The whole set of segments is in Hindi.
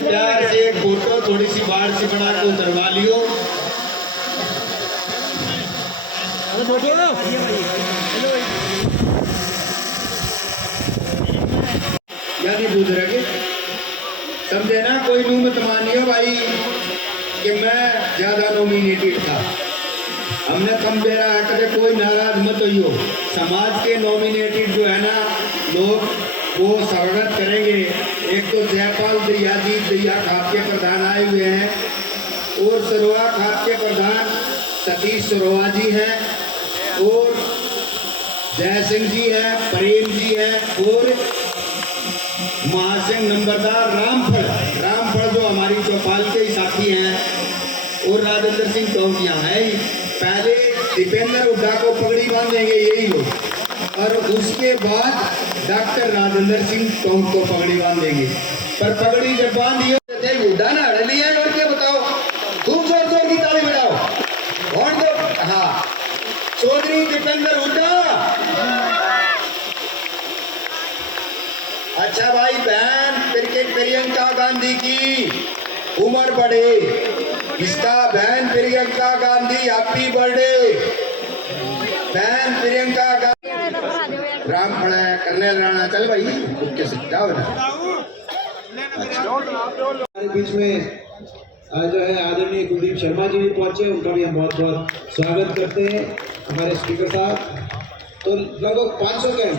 प्यार से एक फोटो थोड़ी सी बाहर से बना के उतरवा लियो। यानी बुजुर्ग समझे ना, कोई नू मत मानियो भाई कि मैं ज्यादा नॉमिनेटेड था। हमने कम बेरा हटके कोई नाराज मत हो। समाज के नॉमिनेटेड जो है ना लोग वो स्वागत करेंगे। एक तो जयपाल दरियाजी दरिया खाप के प्रधान आए हुए हैं और सरोवा खाप के प्रधान सतीश सरोवा जी हैं और जय सिंह जी है, प्रेम जी है और महासिंह नंबरदार रामफल जो हमारी चौपाल के ही साथी हैं और राजेंद्र सिंह टोंक यहाँ है। पहले दीपेंद्र हुड्डा को पगड़ी बांधेंगे यही लोग और उसके बाद डॉक्टर राजेंद्र सिंह टोंक को पगड़ी बांधेंगे। पर पगड़ी जब बांधी हुड्डा ना हड़ लिया और क्या बताओ, खूब जोर जोर की ताली बजाओ। कौन तो हाँ चौधरी दीपेंद्र हुड्डा। अच्छा भाई बहन प्रियंका गांधी की उम्र बढ़े, इसका बहन प्रियंका गांधी हैप्पी बर्थडे। बहन प्रियंका गांधी राम खड़ा है कर्नल राणा चल भाई उसके जाओ ना। हमारे बीच में जो है आदरणीय कुलदीप शर्मा जी भी पहुंचे, उनका भी हम बहुत बहुत स्वागत करते हैं हमारे स्पीकर साहब। तो लगभग 500 कैन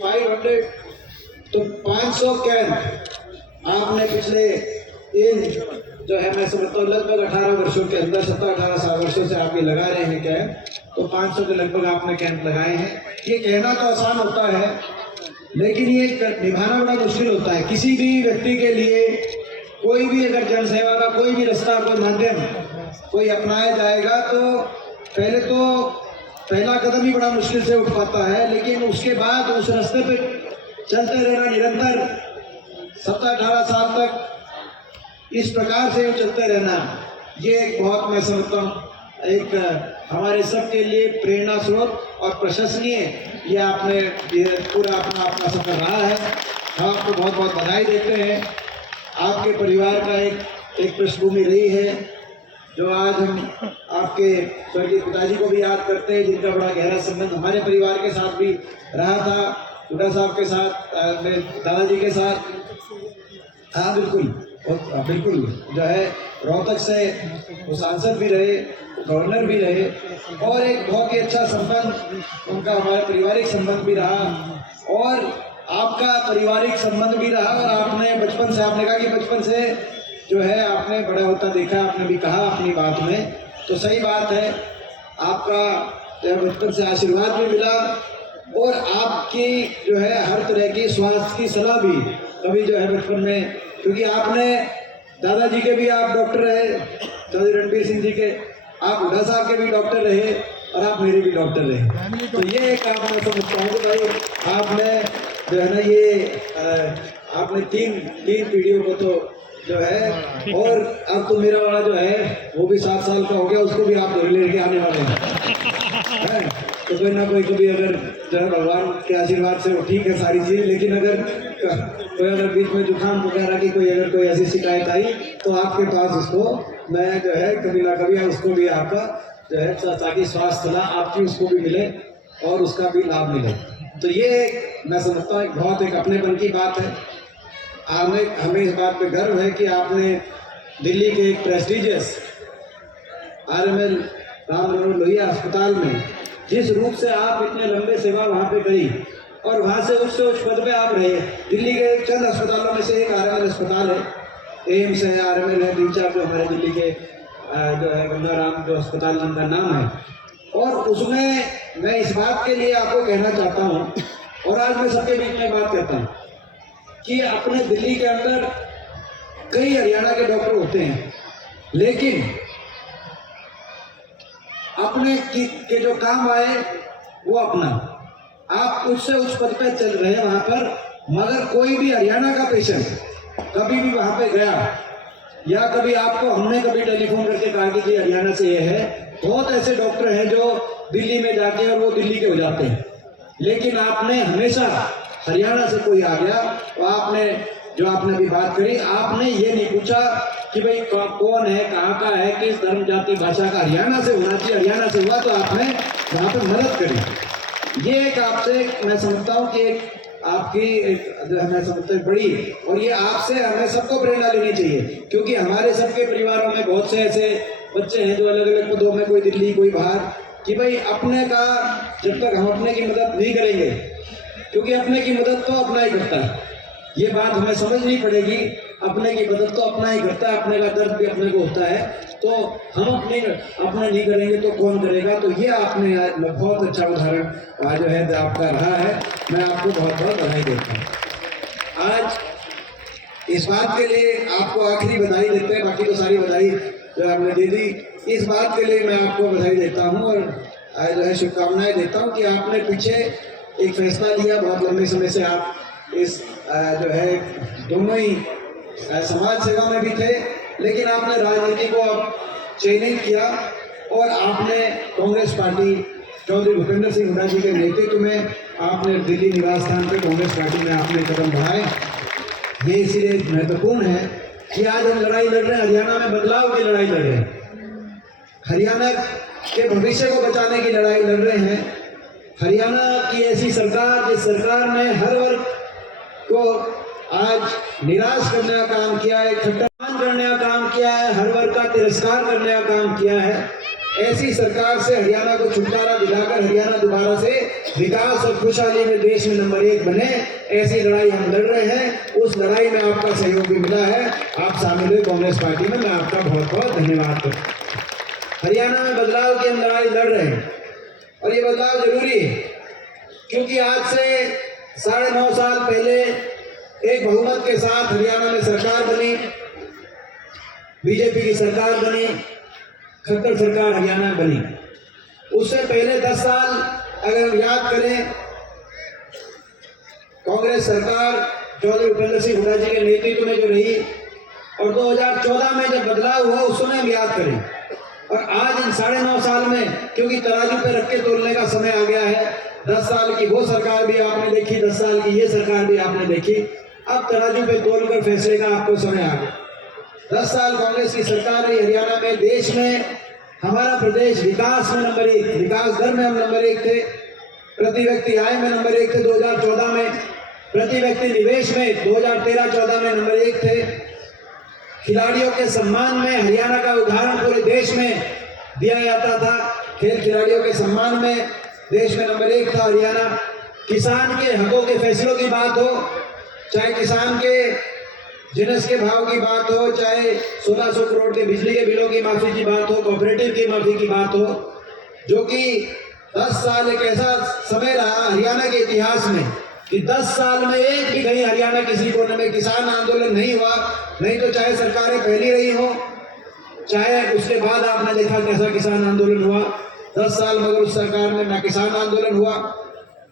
500 तो 500 कैन आपने पिछले इन जो है मैं समझता हूँ लगभग 18 वर्षों के अंदर 17-18 वर्षों से आप ये लगा रहे हैं कैंप। तो 500 के लगभग आपने कैंप लगाए हैं। ये कहना तो आसान होता है लेकिन ये निभाना बड़ा मुश्किल होता है। किसी भी व्यक्ति के लिए कोई भी अगर जनसेवा का कोई भी रास्ता कोई माध्यम कोई अपनाया जाएगा तो पहला कदम ही बड़ा मुश्किल से उठ पाता है, लेकिन उसके बाद उस रास्ते पे चलते रहना निरंतर 17-18 साल तक इस प्रकार से चलते रहना, ये एक बहुत मैं समझता हूँ एक हमारे सबके लिए प्रेरणा स्रोत और प्रशंसनीय ये आपने ये पूरा अपना सफर रहा है। हम आपको बहुत बहुत बधाई देते हैं। आपके परिवार का एक पृष्ठभूमि रही है जो आज हम आपके स्वर्गीय पिताजी को भी याद करते हैं, जिनका बड़ा गहरा संबंध हमारे परिवार के साथ भी रहा था, हुड्डा साहब के साथ, मेरे दादाजी के साथ। हाँ बिल्कुल जो है रोहतक से वो सांसद भी रहे, गवर्नर भी रहे और एक बहुत ही अच्छा संबंध उनका हमारे पारिवारिक संबंध भी रहा और आपका पारिवारिक संबंध भी रहा। और आपने बचपन से आपने कहा कि बचपन से जो है आपने बड़ा होता देखा, आपने भी कहा अपनी बात में, तो सही बात है। आपका जो बचपन से आशीर्वाद भी मिला और आपकी जो है हर तरह की स्वास्थ्य की सलाह भी कभी जो है बचपन में, क्योंकि आपने दादाजी के भी आप डॉक्टर रहे, चौधरी रणबीर सिंह जी के, आप हुड्डा साहब के भी डॉक्टर रहे और आप मेरे भी डॉक्टर रहे। तो ये एक आप मैं समझता हूँ भाई आपने जो है ना ये आपने तीन पीढ़ियों को तो जो है, और अब तो मेरा वाला जो है वो भी 7 साल का हो गया, उसको भी आप लेके आने वाले हैं। तो कोई ना कोई कभी अगर जो है भगवान के आशीर्वाद से वो ठीक है सारी चीज़, लेकिन अगर बीच में जुकाम वगैरह की कोई ऐसी शिकायत आई तो आपके पास उसको मैं जो है कभी ना कभी उसको भी आपका जो है ताकि स्वास्थ्य सलाह आपकी उसको भी मिले और उसका भी लाभ मिले। तो ये मैं समझता हूँ बहुत एक अपनेपन की बात है। हमें इस बात पे गर्व है कि आपने दिल्ली के एक प्रेस्टिजियस RML राम मनोहर लोहिया अस्पताल में जिस रूप से आप इतने लंबे सेवा वहाँ पे करी और वहाँ से उच्च पद पे आप रहे। दिल्ली के चंद अस्पतालों में से एक RML अस्पताल है, एम्स है, RML है, 3-4 जो हमारे दिल्ली के जो है गंगाराम जो अस्पताल जिनका नाम है। और उसमें मैं इस बात के लिए आपको कहना चाहता हूँ और आज मैं सबके बीच में बात करता हूँ कि अपने दिल्ली के अंदर कई हरियाणा के डॉक्टर होते हैं, लेकिन अपने के जो काम आए वो अपना आप उससे उस पद पे चल रहे हैं वहाँ पर, मगर कोई भी हरियाणा का पेशेंट कभी भी वहाँ पे गया या कभी आपको हमने कभी टेलीफोन करके कहा कि हरियाणा से ये है, बहुत ऐसे डॉक्टर हैं जो दिल्ली में जाके और वो दिल्ली के हो जाते हैं, लेकिन आपने हमेशा हरियाणा से कोई आ गया तो आपने जो आपने अभी बात करी, आपने ये नहीं पूछा कि भाई कौन है, कहाँ का है, किस धर्म जाति भाषा का, हरियाणा से होना चाहिए, हरियाणा से हुआ तो आपने वहाँ पे मदद करी। ये एक आपसे मैं समझता हूँ कि एक आपकी एक जो मैं समझता हूँ बड़ी, और ये आपसे हमें सबको प्रेरणा लेनी चाहिए, क्योंकि हमारे सबके परिवारों में बहुत से ऐसे बच्चे हैं जो अलग अलग पदों में, कोई दिल्ली कोई बाहर, कि भाई अपने का जब तक हम अपने की मदद नहीं करेंगे, क्योंकि अपने की मदद तो अपना ही करता है, ये बात हमें समझनी पड़ेगी। अपने की मदद तो अपना ही करता है, अपने का दर्द भी अपने को होता है, तो हम अपने नहीं करेंगे तो कौन करेगा। तो ये आपने बहुत अच्छा उदाहरण जो है आपका रहा है, मैं आपको बहुत बहुत बधाई देता हूँ। आज इस बात के लिए आपको आखिरी बधाई देते हैं, बाकी तो सारी बधाई जो आपने दे दी, इस बात के लिए मैं आपको बधाई देता हूँ और जो है शुभकामनाएं देता हूँ कि आपने पीछे एक फैसला लिया, बहुत लंबे समय से आप इस जो है दोनों ही समाज सेवा में भी थे, लेकिन आपने राजनीति को अब चयनित किया और आपने कांग्रेस पार्टी चौधरी भूपेंद्र सिंह हुड्डा जी के नेतृत्व में आपने दिल्ली निवास स्थान पर कांग्रेस पार्टी में आपने कदम बढ़ाए। ये इसीलिए महत्वपूर्ण है कि आज हम लड़ाई लड़ रहे हैं, हरियाणा में बदलाव की लड़ाई लड़ रहे हैं, हरियाणा के भविष्य को बचाने की लड़ाई लड़ रहे हैं। हरियाणा की ऐसी सरकार, जिस सरकार ने हर वर्ग को आज निराश करने का काम किया है, खट्टापन करने का काम किया है, हर वर्ग का तिरस्कार करने का काम किया है, ऐसी सरकार से हरियाणा को छुटकारा दिलाकर हरियाणा दोबारा से विकास और खुशहाली में देश में नंबर 1 बने, ऐसी लड़ाई हम लड़ रहे हैं। उस लड़ाई में आपका सहयोग भी मिला है, आप शामिल हुए कांग्रेस पार्टी में, मैं आपका बहुत बहुत धन्यवाद करता हूँ। हरियाणा में बदलाव की हम लड़ाई लड़ रहे हैं और ये बदलाव जरूरी है, क्योंकि आज से 9.5 साल पहले एक बहुमत के साथ हरियाणा में सरकार बनी, बीजेपी की सरकार बनी, खट्टर सरकार हरियाणा में बनी। उससे पहले 10 साल अगर हम याद करें, कांग्रेस सरकार चौधरी भूपेंद्र सिंह हुड्डा जी के नेतृत्व में जो रही, और 2014 में जब बदलाव हुआ उस समय हम याद करें, और आज इन 9.5 साल में, क्योंकि तराजू पे रख के तोलने का समय आ गया है, 10 साल की वो सरकार भी आपने देखी, 10 साल की ये सरकार भी आपने देखी, अब तराजू पे तोलकर फैसले का आपको समय आ गया। 10 साल कांग्रेस की सरकार रही हरियाणा में, देश में हमारा प्रदेश विकास में नंबर 1, विकास दर में हम नंबर 1 थे, प्रति व्यक्ति आय में नंबर 1 थे 2014 में, प्रति व्यक्ति निवेश में 2013-14 में नंबर 1 थे, खिलाड़ियों के सम्मान में हरियाणा का उदाहरण पूरे देश में दिया जाता था, खेल खिलाड़ियों के सम्मान में देश में नंबर 1 था हरियाणा। किसान के हकों के फैसलों की बात हो, चाहे किसान के जिनस के भाव की बात हो, चाहे 1600 करोड़ के बिजली के बिलों की माफी की बात हो, कोऑपरेटिव की माफी की बात हो, जो कि 10 साल एक ऐसा समय रहा हरियाणा के इतिहास में कि 10 साल में एक भी कहीं हरियाणा किसी कोने में किसान आंदोलन नहीं हुआ, नहीं तो चाहे सरकारें पहली रही हो, चाहे उसके बाद आपने देखा कैसा किसान आंदोलन हुआ। 10 साल मगर उस सरकार में ना किसान आंदोलन हुआ,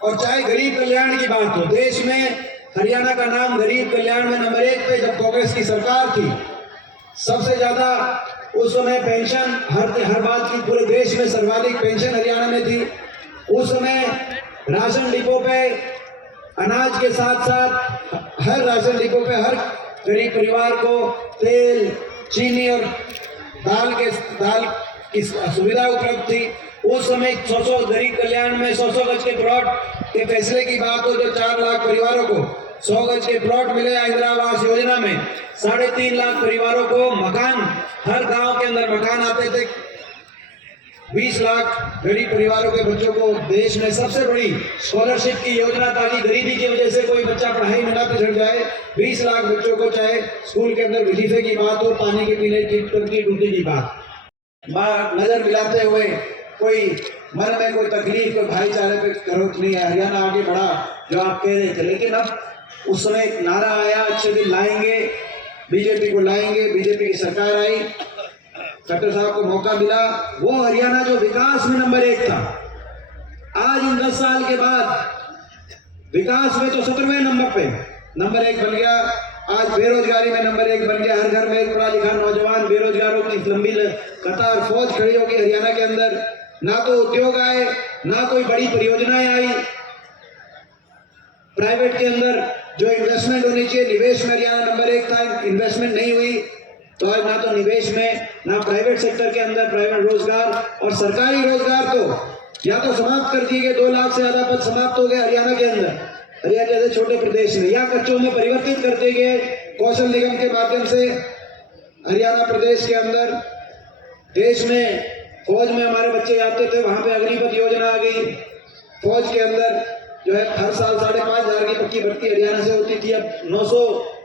और चाहे गरीब कल्याण की बात हो, देश में हरियाणा का नाम गरीब कल्याण में नंबर 1 पे जब कांग्रेस की सरकार थी, सबसे ज्यादा उस समय पेंशन हर बात की पूरे देश में सर्वाधिक पेंशन हरियाणा में थी। उस समय राशन डिपो पे अनाज के साथ साथ हर राशन डिपो पे हर गरीब परिवार को तेल, चीनी और दाल की सुविधा उपलब्ध थी। उस समय 100 गरीब कल्याण में 100 गज के प्लॉट के फैसले की बात हो, जो 4 लाख परिवारों को 100 गज के प्लॉट मिले इंदिरा आवास योजना में, 3.5 लाख परिवारों को मकान, हर गांव के अंदर मकान आते थे, 20 लाख गरीब परिवारों के बच्चों को देश में सबसे बड़ी स्कॉलरशिप की योजना, ताकि गरीबी की वजह से कोई बच्चा पढ़ाई में ना पिछड़ जाए, 20 लाख बच्चों को, चाहे स्कूल के अंदर वजीफे की बात हो, पानी के पीने की टंकी टूटी की बात, नजर मिलाते हुए कोई मन में कोई तकलीफ, कोई भाईचारे पे खरोच नहीं है। हरियाणा आगे बढ़ा जो आप कह रहे थे, लेकिन अब उस समय एक नारा आया, अच्छे दिन लाएंगे, बीजेपी को लाएंगे, बीजेपी की सरकार आई, खट्टर साहब को मौका मिला, वो हरियाणा जो विकास में नंबर 1 था, आज इन 10 साल के बाद विकास में तो 17वें नंबर पे नंबर 1 बन गया। आज बेरोजगारी में नंबर 1 बन गया, हर घर में एक पढ़ा लिखा नौजवान, बेरोजगारों की लंबी कतार फौज खड़ी होगी हरियाणा के अंदर। ना तो उद्योग आए, ना कोई बड़ी परियोजनाएं आई प्राइवेट के अंदर, जो इन्वेस्टमेंट होनी चाहिए, निवेश में हरियाणा नंबर 1 था, इन्वेस्टमेंट नहीं हुई, तो आज ना तो निवेश में, ना प्राइवेट सेक्टर के अंदर प्राइवेट रोजगार, और सरकारी रोजगार तो या तो समाप्त कर दिए गए, 2 लाख से ज्यादा पद समाप्त हो गए हरियाणा के अंदर, हरियाणा जैसे छोटे प्रदेश में, या कच्चों में परिवर्तित कर दिए गए कौशल निगम के माध्यम से। हरियाणा प्रदेश के अंदर देश में फौज में हमारे बच्चे जाते थे, वहां पे अग्निपथ योजना आ गई। फौज के अंदर जो है हर साल 5,500 की पक्की भर्ती हरियाणा से होती थी, अब 900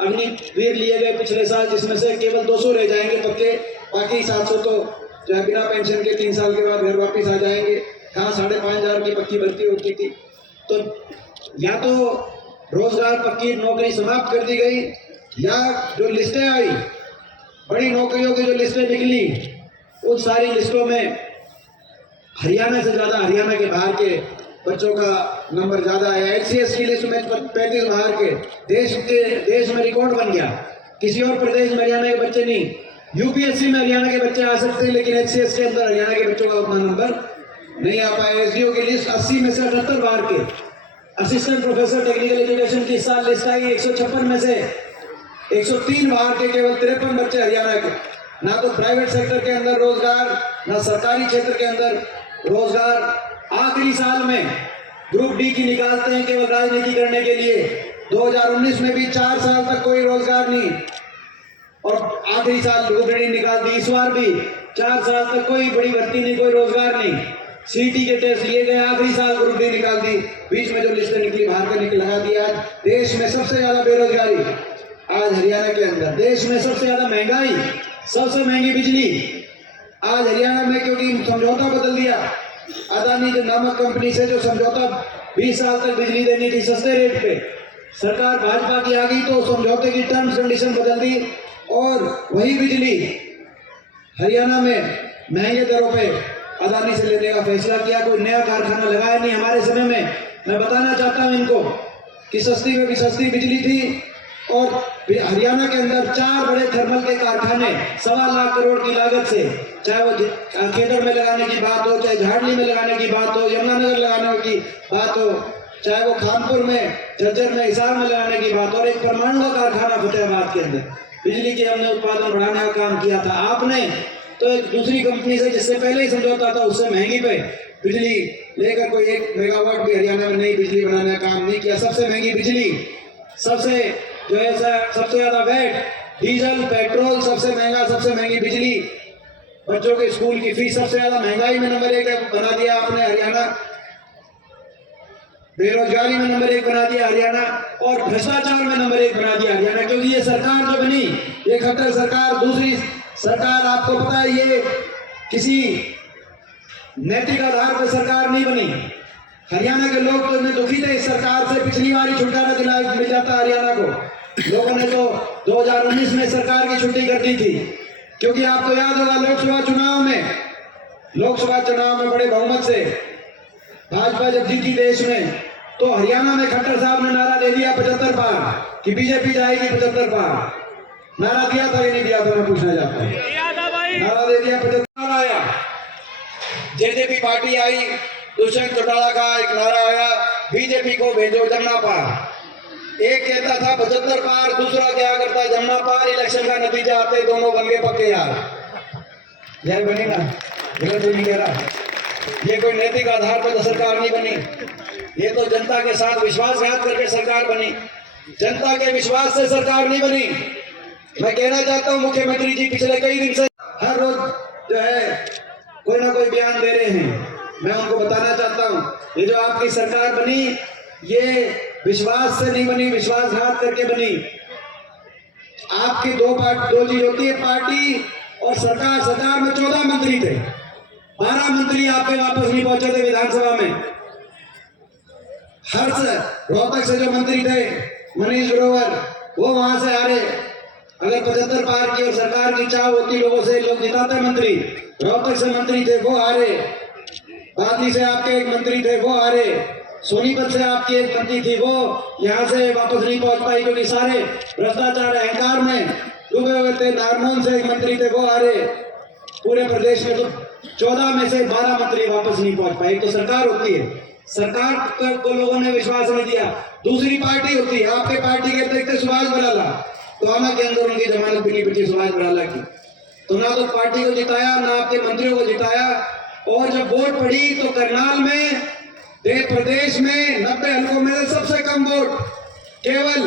अग्निवीर लिए गए पिछले साल, जिसमें से केवल 200 रह जाएंगे पक्के, बाकी 700 तो जो है बिना पेंशन के 3 साल के बाद घर वापिस आ जाएंगे। कहाँ 5,500 की पक्की भर्ती होती थी। तो या तो रोजगार पक्की नौकरी समाप्त कर दी गई, या जो लिस्टें आई, बड़ी नौकरियों की जो लिस्टें निकली, उन सारी लिस्टों में हरियाणा से ज्यादा, हरियाणा के बाहर के बच्चों का नंबर ज्यादा आया। HCS की लिस्ट में 35 बाहर के देश में रिकॉर्ड बन गया। किसी और प्रदेश में हरियाणा के बच्चे नहीं, यूपीएससी में हरियाणा के बच्चे आ सकते हैं, लेकिन HCS के अंदर हरियाणा के बच्चों का उतना नंबर नहीं आ पाया। SDO की लिस्ट 80 में से 78 बाहर के, असिस्टेंट प्रोफेसर टेक्निकल एजुकेशन की इस साल लिस्ट आई, 156 में से 103 बाहर के, केवल 53 बच्चे हरियाणा के। ना तो प्राइवेट सेक्टर के अंदर रोजगार, ना सरकारी क्षेत्र के अंदर रोजगार। आखिरी साल में ग्रुप डी की निकालते हैं केवल राजनीति करने के लिए। 2019 में भी 4 साल तक कोई रोजगार नहीं, और आखिरी साल ग्रुप डी निकाल दी। इस बार भी 4 साल तक कोई बड़ी भर्ती नहीं, कोई रोजगार नहीं। सीटी के टेस्ट लिए गए, आखिरी साल ग्रुप डी निकाल दी, बीच में जो लिस्टें निकली बाहर का लगा दिया। देश में सबसे ज्यादा बेरोजगारी आज हरियाणा के अंदर, देश में सबसे ज्यादा महंगाई, सबसे महंगी बिजली आज हरियाणा में, क्योंकि समझौता बदल दिया अदानी जो नामक कंपनी से, जो समझौता 20 साल तक बिजली देनी थी सस्ते रेट पे, सरकार भाजपा की आ गई तो समझौते की टर्म्स कंडीशन बदल दी, और वही बिजली हरियाणा में महंगे दरों पे अदानी से लेने का फैसला किया। कोई नया कारखाना लगाया नहीं हमारे समय में। मैं बताना चाहता हूं इनको कि सस्ती में भी सस्ती बिजली थी, और हरियाणा के अंदर 4 बड़े थर्मल के कारखाने 1.25 लाख करोड़ की लागत से, चाहे वो खेतर में लगाने की बात हो, चाहे झाड़ली में लगाने की बात हो, यमुनानगर लगाने की बात हो, चाहे वो खानपुर में, झज्जर में, हिसार में लगाने की बात हो, और एक परमाणु का कारखाना फतेहाबाद के अंदर बिजली की हमने उत्पादन बढ़ाने का काम किया था। आपने तो एक दूसरी कंपनी से, जिससे पहले ही समझौता था, उससे महंगी पे बिजली लेकर कोई 1 मेगावाट भी हरियाणा में नई बिजली बनाने का काम नहीं किया। सबसे महंगी बिजली, सबसे जो है सबसे ज्यादा वैट, डीजल, पेट्रोल सबसे महंगा, सबसे महंगी बिजली, बच्चों के स्कूल की फीस सबसे ज्यादा, महंगाई में नंबर 1 बना दिया आपने हरियाणा, बेरोजगारी में नंबर 1 बना दिया हरियाणा, और भ्रष्टाचार में नंबर 1 बना दिया हरियाणा। क्योंकि ये सरकार जो बनी, ये खट्टर सरकार, दूसरी सरकार, आपको पता है ये किसी नैतिक आधार पर सरकार नहीं बनी। हरियाणा के लोग तो दुखी थे इस सरकार से, पिछली बार ही छुटकारा दिला मिल जाता हरियाणा को। लोगों ने तो 2019 में सरकार की छुट्टी कर दी थी, क्योंकि आपको याद होगा लोकसभा चुनाव में बड़े बहुमत से भाजपा जब जीती देश में, तो हरियाणा में खट्टर साहब ने नारा दे दिया 75 पार कि बीजेपी जाएगी 75 पार। नारा दिया था कि नहीं दिया था, मैं पूछना चाहता हूँ। नारा दे दिया, 75 आया। जेजेपी पार्टी आई, दुष्यंत चौटाला का एक नारा आया, बीजेपी को भेजो जमुना पार। एक कहता था 75 पार, दूसरा क्या करता है जमुना पार। इलेक्शन का नतीजा आते दोनों बन गए पक्के यार बनी ना, गलत नहीं कह रहा। ये कोई नैतिक आधार पर तो सरकार नहीं बनी, ये तो जनता के साथ विश्वासघात करके सरकार बनी। जनता के विश्वास से सरकार नहीं बनी। मैं कहना चाहता हूँ मुख्यमंत्री जी पिछले कई दिन से हर रोज जो है कोई ना कोई बयान दे रहे हैं। मैं उनको बताना चाहता हूँ, ये जो आपकी सरकार बनी, ये विश्वास से नहीं बनी, विश्वासघात करके बनी। आपकी दो चीज होती है, पार्टी और सरकार। सरकार में 14 मंत्री थे, 12 मंत्री आपके वापस नहीं पहुंचे थे विधानसभा में। हर्ष रोहतक से जो मंत्री थे, मनीष ग्रोवर, वो वहां से हारे। अगर 75 पार की और सरकार की चाह होती, लोगों से लोग जिताते मंत्री। रोहतक से मंत्री थे, वो हारे। बादली से आपके एक मंत्री थे, वो हारे। सोनीपत से आपकी एक मंत्री थी, वो यहाँ से वापस नहीं पहुंच पाई, क्योंकि सारे भ्रष्टाचार अहंकार में डूबे हुए थे। नारनौल से एक मंत्री थे, वो हारे। पूरे प्रदेश में तो 14 में से 12 मंत्री वापस नहीं पहुंच पाए। तो सरकार होती है, सरकार को लोगों ने विश्वास नहीं दिया। दूसरी पार्टी होती है, आपके पार्टी के अध्यक्ष सुभाष बराला, तो आना के अंदर उनकी जमानत भी नहीं बची सुभाष बराला की। तो ना तो पार्टी को जिताया, ना आपके मंत्रियों को जिताया। और जब वोट पड़ी तो करनाल में प्रदेश में 90 हल्कों में सबसे कम वोट, केवल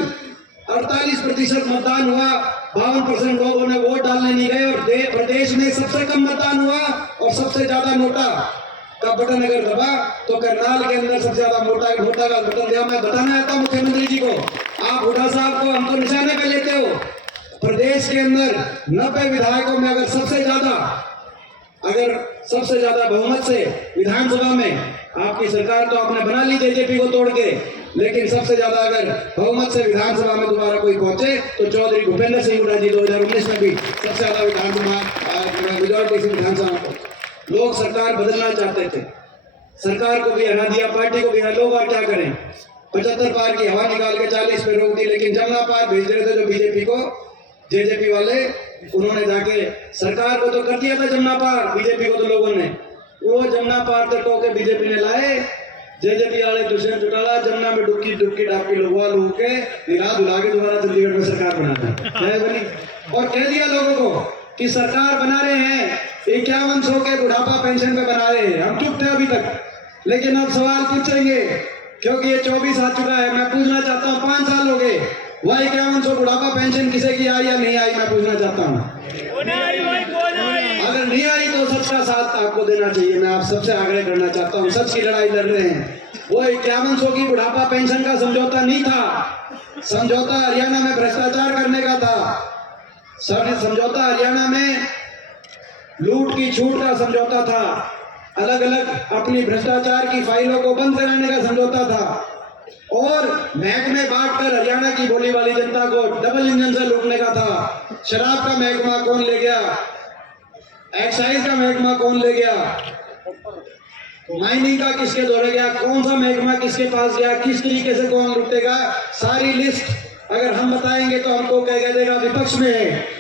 48% मतदान हुआ। 52% लोगों ने वोट डालने नहीं गए और प्रदेश में सबसे कम मतदान हुआ और सबसे ज्यादा नोटा का बटन अगर दबा तो करनाल के अंदर सबसे ज्यादा नोटा का बटन दिया। मैं बताना चाहता हूं मुख्यमंत्री जी को, आप हुड्डा साहब को हमको निशाने पे लेते हो। प्रदेश के अंदर 90 विधायकों में अगर सबसे ज्यादा बहुमत से विधानसभा में आपकी सरकार तो आपने बना ली जेजेपी को तोड़ के, लेकिन सबसे ज्यादा अगर बहुमत से विधानसभा में दोबारा कोई पहुंचे तो चौधरी भूपेंद्र सिंह हुड्डा जी 2019 में भी सबसे ज्यादा विधानसभा मेजॉरिटी से विधानसभा को लोग सरकार बदलना चाहते थे। सरकार को भी हरा दिया, पार्टी को भी हरा। लोग और क्या करें, 75 पार की हवा निकाल के 40 पे रोक दी, लेकिन जमुना पार भेज रहे थे जो बीजेपी को, जेजेपी वाले, उन्होंने जाके सरकार को तो कर दिया था जमुना पार, बीजेपी को तो लोगों ने वो जमुना पार तक होके बीजेपी ने लाए। जेजेपी वाले दुष्यंत चौटाला जमुना में डुबकी डाबकी लोगवा लोग के निराह धुला के दोबारा चंडीगढ़ में सरकार बनाता है बनी। और कह दिया लोगों को कि सरकार बना रहे हैं 5100 के बुढ़ापा पेंशन पे बना रहे हैं। हम चुप थे अभी तक, लेकिन अब सवाल पूछेंगे क्योंकि ये 24 आ चुका है। मैं पूछना चाहता हूँ, 5 साल हो गए, वह 5100 बुढ़ापा पेंशन किसे की आई या नहीं आई, मैं पूछना चाहता हूँ। अगर नहीं आई तो सबका साथ आपको देना चाहिए। मैं आप सबसे आग्रह करना चाहता हूँ, सच की लड़ाई लड़ रहे हैं। वो 5100 की बुढ़ापा पेंशन का समझौता नहीं था, समझौता हरियाणा में भ्रष्टाचार करने का था। समझौता हरियाणा में लूट की छूट का समझौता था, अलग अलग अपनी भ्रष्टाचार की फाइलों को बंद कराने का समझौता था, और महकमे बांटकर हरियाणा की भोली वाली जनता को डबल इंजन से लूटने का था। शराब का महकमा कौन ले गया, एक्साइज का महकमा कौन ले गया, माइनिंग का किसके दौरे गया, कौन सा महकमा किसके पास गया, किस तरीके से कौन लूटेगा, सारी लिस्ट अगर हम बताएंगे तो हमको कह देगा विपक्ष में है।